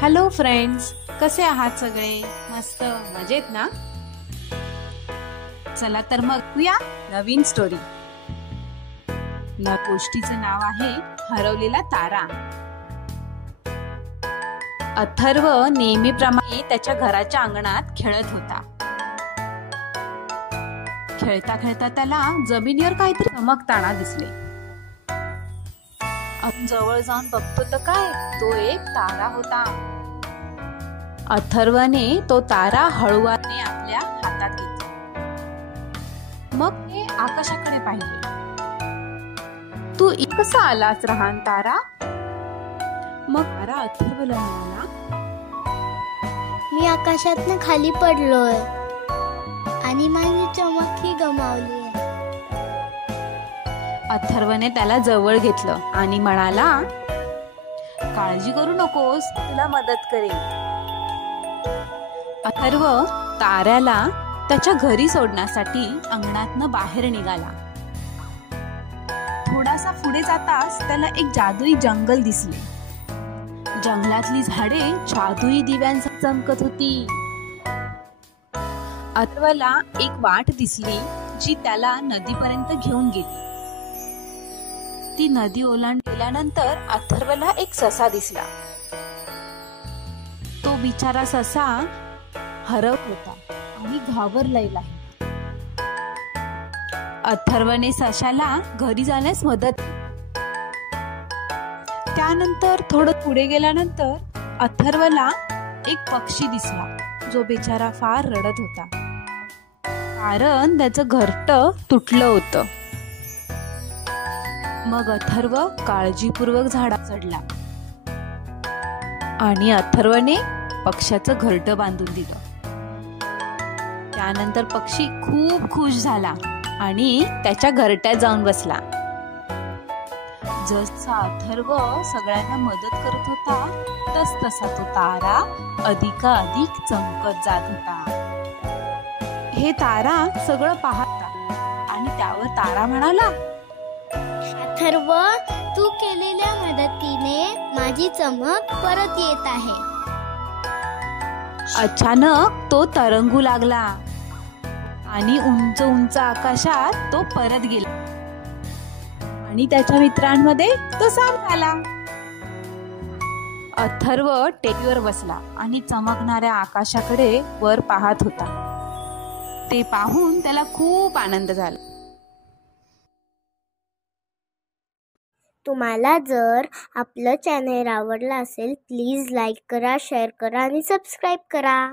Hello friends, कसे आहात सगळे? मस्त मजेत ना? चला तर मग ऐकूया नवीन स्टोरी. या गोष्टीचं नाव आहे हरवलेला तारा. अथर्व नेहमीप्रमाणे त्याच्या घराच्या अंगणात खेळत होता. खेळता खेळता त्याला जमिनीवर काहीतरी चमकताना दिसले. आपण जवळ जाऊन बघतो तर काय, तो एक तारा होता. अथर्वने तो तारा हळूवारने आपल्या हातात घेतला. मग ते आकाशाकडे पाहिले. तू कसा आलास लहान तारा? मग तारा अथर्वला म्हणाला, मी आकाशातनं खाली पडलोय आणि माझी चमक ही गमावली. अथर्वने त्याला जवळ घेतलं आणि म्हणाला, काळजी करू नकोस, तुला मदत करेन. अथर्व ताऱ्याला त्याच्या घरी सोडण्यासाठी अंगणातनं बाहेर निघाला. थोडासा पुढे जाताच त्याला एक जादुई जंगल दिसले. जंगलातली झाडे जादुई दिव्यांसह चमकत होती. अथर्वला एक वाट दिसली जी त्याला नदीपर्यंत घेऊन गेली. ती नदी ओलांडल्यानंतर अथर्वला एक ससा दिसला. तो बिचारा ससा हरवला होता आणि घाबरलेला. अथर्वने सशाला घरी जाण्यास मदत केली. त्यानंतर थोडं पुढे गेल्यानंतर अथर्वला एक पक्षी दिसला जो बिचारा फार रडत होता, कारण त्याचं घरटं तुटलं होतं. मग अथर्व काळजीपूर्वक झाडात चढला आणि अथर्वने पक्ष्याचं घरटं बांधून दिलं. त्यानंतर पक्षी खूप खुश झाला आणि त्याच्या घरट्यात जाऊन बसला. जसा अथर्व सगळ्यांना मदत करत होता तस तसा तो तारा अधिकाधिक चमकत जात होता. हे तारा सगळं पाहता आणि त्यावर तारा म्हणाला, अथर्व, तू केलेल्या मदतीने माझी चमक परत येत आहे. अचानक तो तरंगू लागला आणि उंच उंच आकाशात तो परत गेला आणि त्याच्या मित्रांमध्ये तो सापडला. अथर्व टेकडीवर बसला आणि चमकणाऱ्या आकाशाकडे वर पाहत होता. ते पाहून त्याला खूप आनंद झाला. तुम्हाला जर आपलं चॅनल आवडलं असेल, प्लीज लाईक करा, शेअर करा आणि सबस्क्राईब करा.